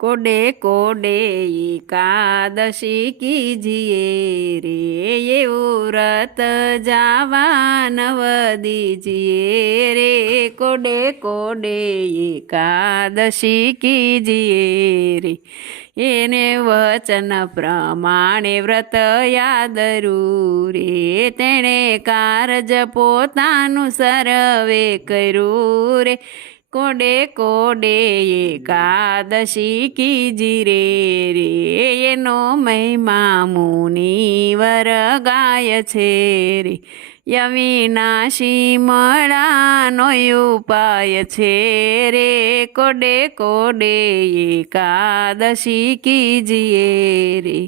कोडे कोडे एकादशी कीजिए रे, ये व्रत जावा नव दीजिए रे। कोडे कोडे एकादशी कीजिए रे, એને વચન પ્રમાણે વ્રત યાદરું રે, તેણે કારજ પોતાનું સર્વે કર્યું રે। કોડે કોડે એકાદશી કીજી રે, એનો મહિમા મુનિવર ગાય છે રે। અવિનાશી મળાનો ઉપાય છે રે, કોડે કોડે એકાદશી કીજીએ રે।